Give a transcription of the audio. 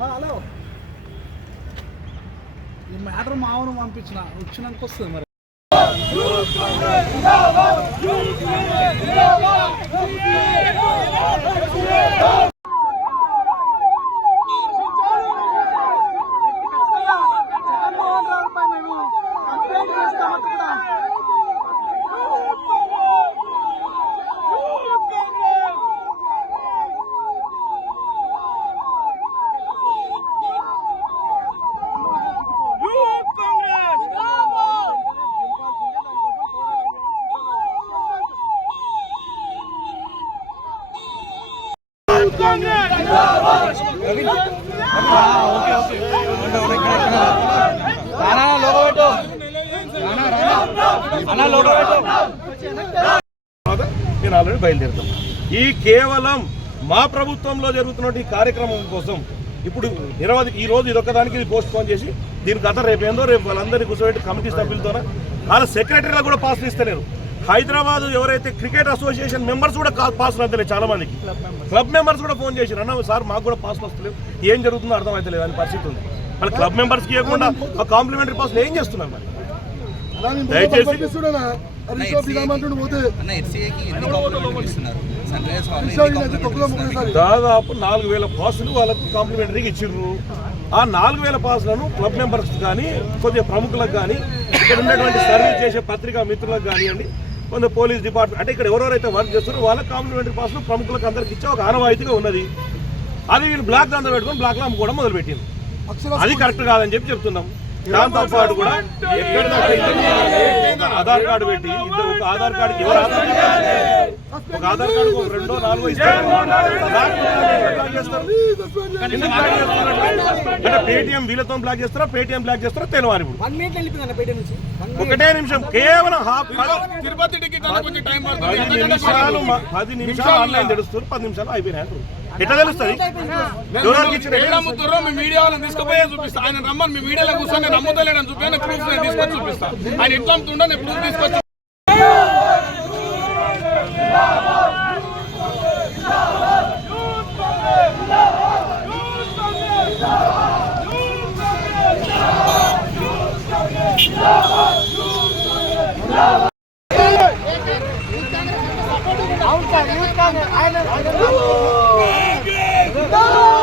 Hello. ఈ matter మావును పంపించిన వచ్చినాక వస్తుంది మరి. తర్వాత నేను ఆల్రెడీ బయలుదేరుతాం ఈ కేవలం మా ప్రభుత్వంలో జరుగుతున్న ఈ కార్యక్రమం కోసం ఇప్పుడు నిరవధి ఈ రోజు ఇదొక్కదానికి ఇది పోస్ట్ పోన్ చేసి దీని కథ రేపు ఏందో రేపు వాళ్ళందరినీ కూర్చోబెట్టి కమిటీ సభ్యులతోన వాళ్ళ సెక్రటరీలో కూడా పాస్ ఇస్తలేరు. హైదరాబాద్ ఎవరైతే క్రికెట్ అసోసియేషన్ మెంబర్స్ కూడా పాసులు అందలేదు చాలా మందికి. క్లబ్ మెంబర్స్ కూడా ఫోన్ చేసి అన్న సార్ మాకు కూడా పాసులు వస్తలేవు ఏం జరుగుతుందో అర్థం అవుతలేదు అని పరిస్థితి ఉంది. మరి క్లబ్ మెంబర్స్కి ఇవ్వకుండా ఆ కాంప్లిమెంటరీ పాసులు ఏం చేస్తున్నారు మరి? దయచేసి అన్న ఎస్సీఏకి ఎన్ని కాంప్లిమెంట్లు ఇస్తున్నారు? సన్ రైజర్స్ వాళ్ళు ఎన్ని కాంప్లిమెంట్లు ఇస్తున్నారు? దాదాపు నాలుగు వేల పాసులు వాళ్ళకు కాంప్లిమెంటరీకి ఇచ్చిర్రు. ఆ నాలుగు వేల పాసులను క్లబ్ మెంబర్స్ కానీ కొద్దిగా ప్రముఖులకు కానీ ఇక్కడ ఉన్నటువంటి సర్వీస్ చేసే పత్రికా మిత్రులకు కానివ్వండి కొంత పోలీస్ డిపార్ట్మెంట్ అంటే ఇక్కడ ఎవరెవరైతే వర్క్ చేస్తున్నారో వాళ్ళకి కాంప్లిమెంటరీ పాసులు ప్రముఖులకు అందరికి ఇచ్చే ఒక ఆనవాయితీగా ఉన్నది. అది వీళ్ళు బ్లాక్ దాంట్లో పెట్టుకొని బ్లాక్లో అమ్ముకోవడం మొదలుపెట్టింది. అది కరెక్ట్ కాదని చెప్పి చెప్తున్నాం. దాంతో పాటు కూడా ఎక్కడ ఆధార్ కార్డు పెట్టి ఇద్దరు ఒక ఆధార్ కార్డు ఎవరు ఆధార్ కార్డు ఒక ఆధార్ కార్డు ఒక రెండో నాలుగో ఇస్తారు? అంటే పేటిఎం వీళ్ళతో బ్లాక్ చేస్తారా పేటిఎం బ్లాక్ చేస్తారా తెలియాలి ఇప్పుడు. ఒకటే నిమిషం కేవలం హాఫ్ తిరుపతి పది నిమిషాలు ఆన్లైన్ తెలుస్తారు పది నిమిషాలు అయిపోయినాయి ఎట్లా తెలుస్తుంది నమ్ముతుర్రో మీ మీడియా వాళ్ళని తీసుకుపోయే చూపిస్తా ఆయన నమ్మని మీ మీడియాలో కూర్చొని నేను నమ్ముతలేనని చూపి నేను ప్రూఫ్ నేను తీసుకొని చూపిస్తా ఆయన ఎట్లా అమ్ముతుండో నేను ప్రూఫ్ తీసుకొచ్చి ఆయన どう。